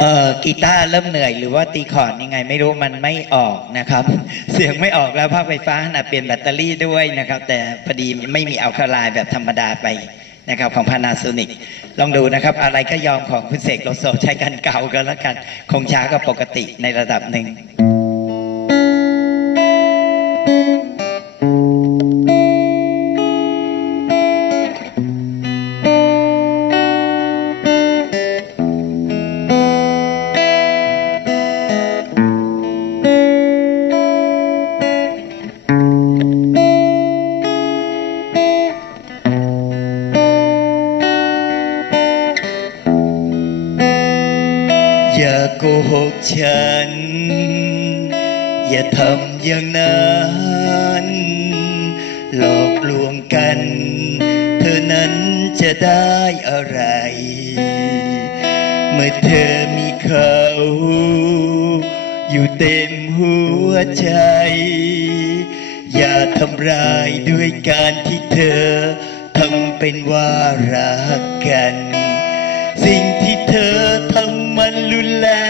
เอ่อกีตาร์เริ่มเหนื่อยหรือว่าตีคอร์ดยังไงไม่รู้มันไม่ออกนะครับ เสียงไม่ออกแล้วภาคไฟฟ้าขนาดเปลี่ยนแบตเตอรี่ด้วยนะครับ แต่พอดีไม่มีอัลคาไลน์แบบธรรมดาไปนะครับของ Panasonic ลองดูนะครับ อะไรก็ยอมของคุณเสกโลโซใช้กันเก่าก็แล้วกัน คงช้ากว่าปกติในระดับหนึ่ง โกหกฉัน อย่าทำอย่างนั้น หลอกลวงกัน เธอนั้นจะได้อะไร เมื่อเธอมีเขา อยู่เต็มหัวใจ อย่าทำร้ายด้วยการที่เธอทำเป็นว่ารักกัน สิ่งที่เธอทำมันรุนแรงแกล้งรัก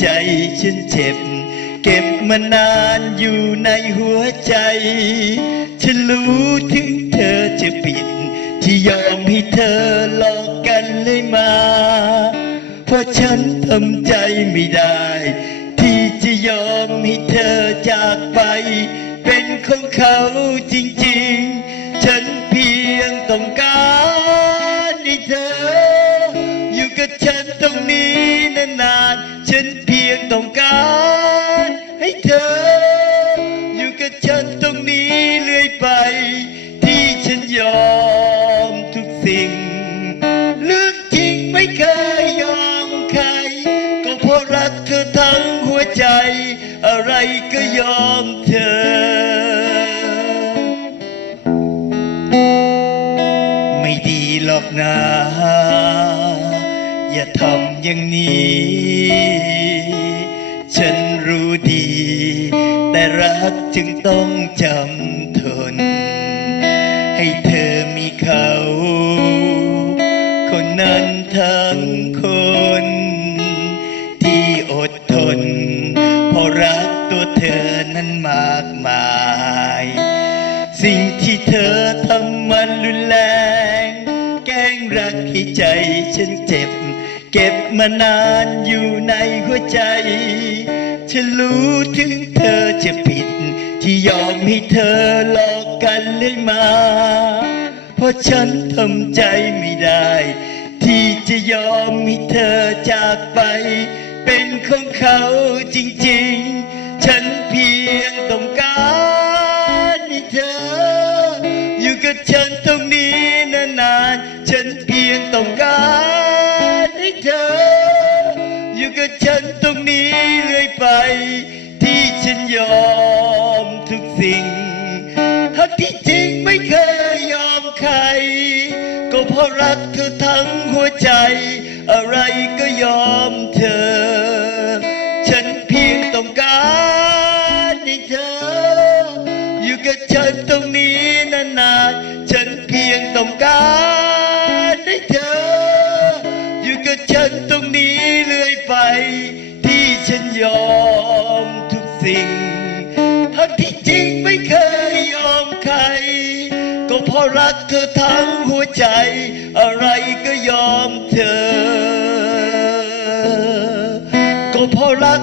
ใจฉันเจ็บ เก็บมานานอยู่ในหัวใจ ฉันรู้ถึงเธอจะปิด ที่ยอมให้เธอหลอกกันเลยมา เพราะฉันทำใจไม่ได้ ที่จะยอมให้เธอจากไป เป็นของเขาจริงๆ ฉันเพียงต้องการให้เธอ อยู่กับฉันตรงนี้นานๆ ฉันเพียงต้องการให้เธอ อยู่กับฉันตรงนี้เรื่อยไป ที่ฉันยอมทุกสิ่งเรื่องจริงไม่เคยยอมใคร ก็เพราะรักเธอทั้งหัวใจ อะไรก็ยอมเธอ ไม่ดีหรอกนะอย่าทำ อย่างนี้ ฉันรู้ดี แต่รักจึงต้องจำทน ให้เธอมีเขา คนนั้นทั้งคน ที่อดทนเพราะรักตัวเธอนั้นมากมาย สิ่งที่เธอทำมันรุนแรง แกล้งรักให้ใจฉันเจ็บ เก็บมานานอยู่ในหัวใจ ฉันรู้ถึงเธอจะผิด ที่ยอมให้เธอหลอกกันเลยมา เพราะฉันทำใจไม่ได้ ที่จะยอมให้เธอจากไป เป็นของเขาจริงๆ ฉันเพียงต้องการให้เธอ อยู่กับฉันตรงนี้นานๆ ฉันเพียงต้อง ใจ อะไรก็ยอมเธอ ฉันเพียงต้องการให้เธอ อยู่กับฉันตรงนี้นานๆ ฉันเพียงต้องการให้เธอ อยู่กับฉันตรงนี้เรื่อยไป ที่ฉันยอมทุกสิ่งทั้ง เพราะรักเธอทั้งหัวใจ อะไรก็ยอมเธอ ก็เพราะรัก